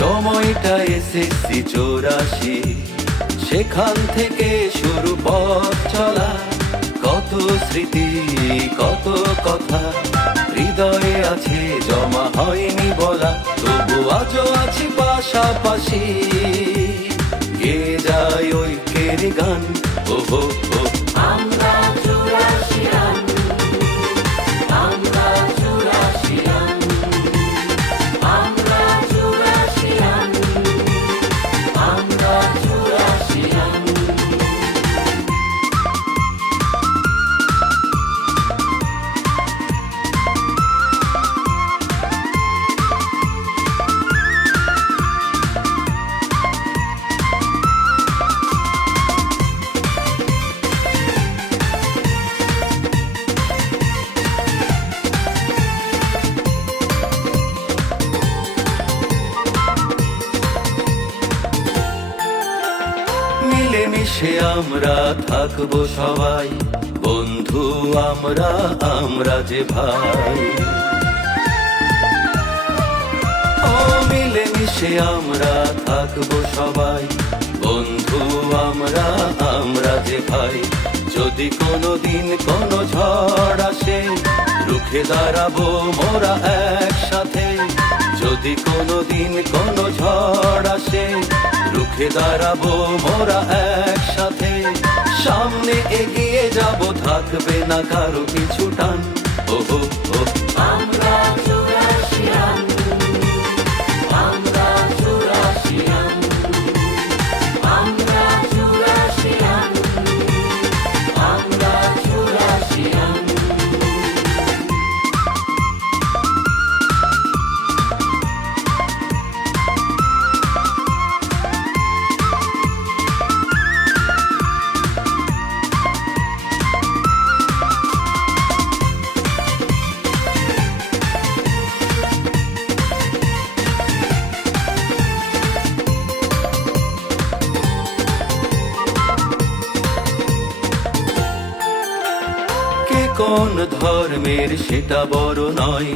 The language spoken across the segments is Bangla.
সময়টা এসেছি 84, সেখান থেকে শুরু পথ চলা। কত স্মৃতি, কত কথা হৃদয়ে আছে, জমা হয়নি বলা। তবু আজও আছি পাশাপাশি, গেয়ে যায় ঐক্যের গান। ওহো ও আমরা চুরাশিয়ান, আমরা চুরাশিয়ান, আমরা চুরাশিয়ান, আমরা চুরাশিয়ান। মিলেমিশে আমরা থাকবো সবাই, বন্ধু আমরা, আমরা যে ভাই। ও মিলেমিশে আমরা থাকবো সবাই, বন্ধু আমরা, আমরা যে ভাই। যদি কোনোদিন কোনো ঝড় আসে, রুখে দাঁড়াবো মোরা একসাথে। যদি কোনোদিন কোনো ঝড় আসে, রুখে দাঁড়াবো মোরা একসাথে। সামনে এগিয়ে যাব, থাকবে না কারো পিছু টান। ওহো ও আমরা চুরাশিয়ান, আমরা চুরাশিয়ান, আমরা চুরাশিয়ান, আমরা চুরাশিয়ান। কোন ধর্মের সেটা বড় নয়,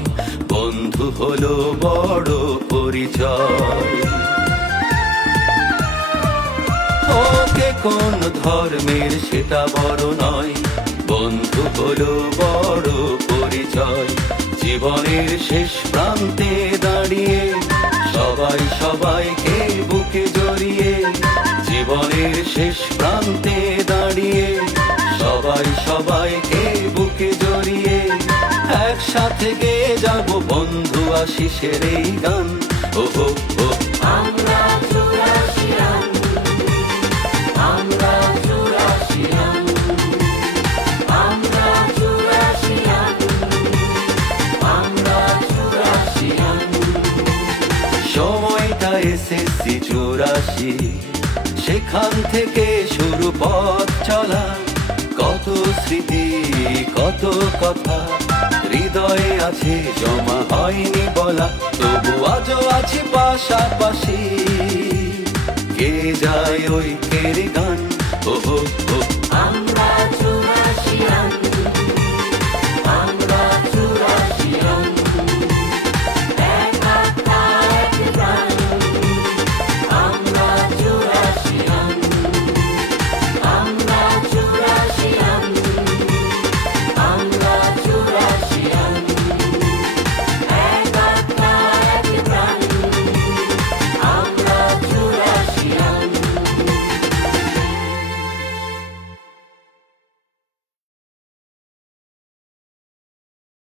বন্ধু হলো বড় পরিচয়। ওকে কোন ধর্মের সেটা বড় নয়, বন্ধু হলো বড় পরিচয়। জীবনের শেষ প্রান্তে দাঁড়িয়ে সবাই সবাইকে বুকে জড়িয়ে, জীবনের শেষ প্রান্তে দাঁড়িয়ে সবাই সবাইকে বুকে জড়িয়ে, একসাথে গেয়ে যাব বন্ধু আশিসের এই গান। ওহো ও আমরা চুরাশিয়ান, আমরা চুরাশিয়ান, আমরা চুরাশিয়ান, আমরা চুরাশিয়ান। সময়টা এসেছি 84, সেখান থেকে শুরু পথ চলা। কত স্মৃতি, কত কথা হৃদয়ে আছে, জমা হয়নি বলা। তবু আজও আছি পাশাপাশি, গেয়ে যায় ঐক্যের গান। ওহো